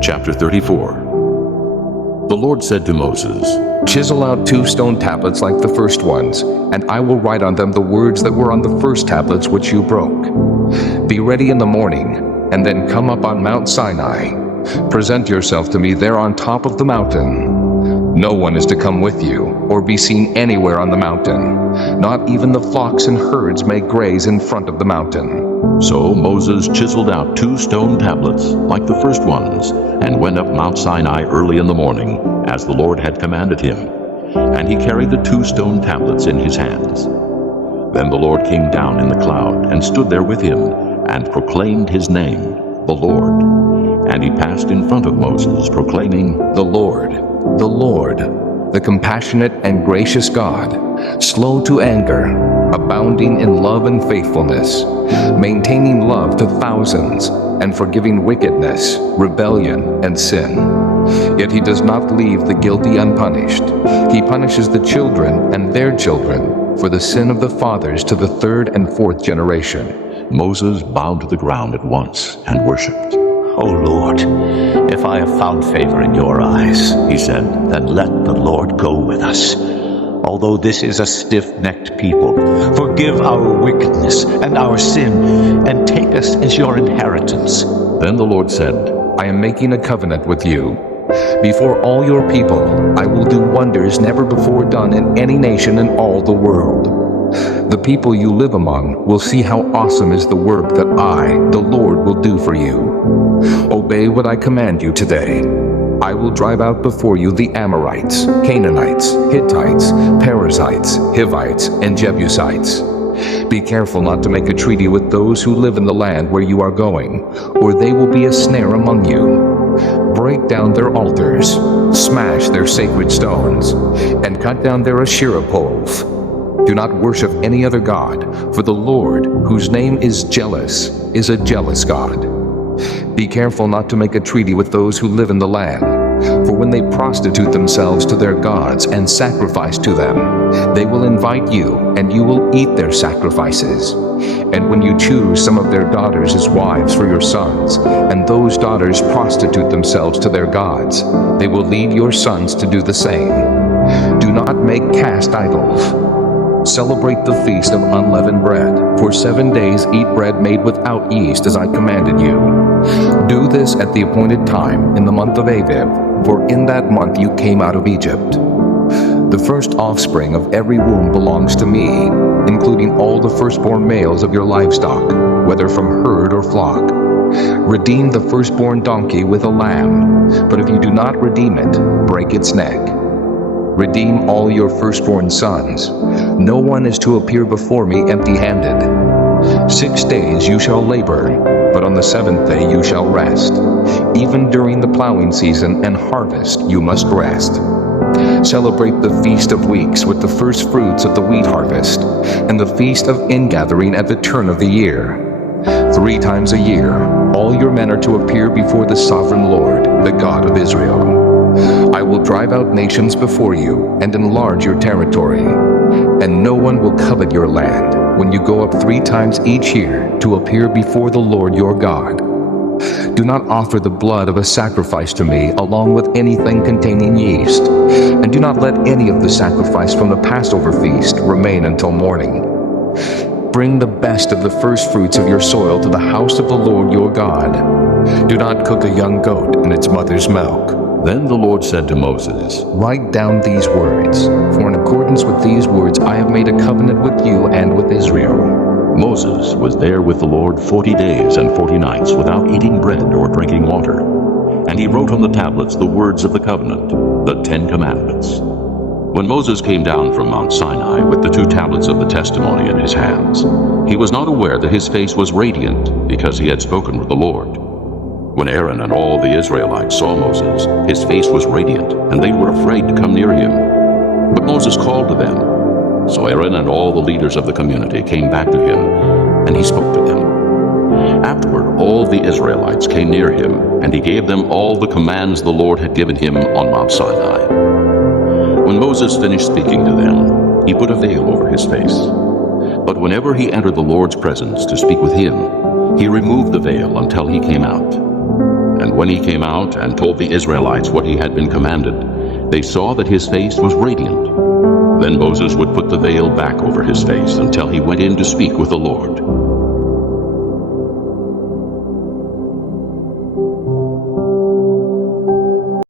Chapter 34. The Lord said to Moses, Chisel out 2 stone tablets like the first ones, and I will write on them the words that were on the first tablets which you broke. Be ready in the morning, and then come up on Mount Sinai. Present yourself to me there on top of the mountain. No one is to come with you, or be seen anywhere on the mountain. Not even the flocks and herds may graze in front of the mountain. So Moses chiseled out 2 stone tablets like the first ones, and went up Mount Sinai early in the morning, as the Lord had commanded him. And he carried the 2 stone tablets in his hands. Then the Lord came down in the cloud, and stood there with him, and proclaimed his name, the Lord. And he passed in front of Moses, proclaiming, The Lord, the compassionate and gracious God, slow to anger, abounding in love and faithfulness, maintaining love to thousands, and forgiving wickedness, rebellion, and sin. Yet he does not leave the guilty unpunished. He punishes the children and their children for the sin of the fathers to the 3rd and 4th generation. Moses bowed to the ground at once and worshipped. O Lord, if I have found favor in your eyes, he said, then let the Lord go with us. Although this is a stiff-necked people, forgive our wickedness and our sin, and take us as your inheritance. Then the Lord said, I am making a covenant with you. Before all your people, I will do wonders never before done in any nation in all the world. The people you live among will see how awesome is the work that I, the Lord, will do for you. Obey what I command you today. I will drive out before you the Amorites, Canaanites, Hittites, Perizzites, Hivites, and Jebusites. Be careful not to make a treaty with those who live in the land where you are going, or they will be a snare among you. Break down their altars, smash their sacred stones, and cut down their Asherah poles. Do not worship any other god, for the Lord, whose name is jealous, is a jealous God. Be careful not to make a treaty with those who live in the land, for when they prostitute themselves to their gods and sacrifice to them, they will invite you, and you will eat their sacrifices. And when you choose some of their daughters as wives for your sons, and those daughters prostitute themselves to their gods, they will lead your sons to do the same. Do not make cast idols. Celebrate the feast of unleavened bread. For 7 days eat bread made without yeast, as I commanded you. Do this at the appointed time in the month of Aviv, for in that month you came out of Egypt. The first offspring of every womb belongs to me, including all the firstborn males of your livestock, whether from herd or flock. Redeem the firstborn donkey with a lamb, but if you do not redeem it, break its neck. Redeem all your firstborn sons. No one is to appear before me empty-handed. 6 days you shall labor, but on the 7th day you shall rest. Even during the plowing season and harvest you must rest. Celebrate the Feast of Weeks with the first fruits of the wheat harvest, and the Feast of Ingathering at the turn of the year. 3 times a year, all your men are to appear before the sovereign Lord, the God of Israel. I will drive out nations before you and enlarge your territory, and no one will covet your land when you go up 3 times each year to appear before the Lord your God. Do not offer the blood of a sacrifice to me along with anything containing yeast, and do not let any of the sacrifice from the Passover feast remain until morning. Bring the best of the first fruits of your soil to the house of the Lord your God. Do not cook a young goat in its mother's milk. Then the Lord said to Moses, Write down these words, for in accordance with these words I have made a covenant with you and with Israel. Moses was there with the Lord 40 days and 40 nights without eating bread or drinking water. And he wrote on the tablets the words of the covenant, the 10 Commandments. When Moses came down from Mount Sinai with the 2 tablets of the testimony in his hands, he was not aware that his face was radiant because he had spoken with the Lord. When Aaron and all the Israelites saw Moses, his face was radiant, and they were afraid to come near him. But Moses called to them. So Aaron and all the leaders of the community came back to him, and he spoke to them. Afterward, all the Israelites came near him, and he gave them all the commands the Lord had given him on Mount Sinai. When Moses finished speaking to them, he put a veil over his face. But whenever he entered the Lord's presence to speak with him, he removed the veil until he came out. And when he came out and told the Israelites what he had been commanded, they saw that his face was radiant. Then Moses would put the veil back over his face until he went in to speak with the Lord.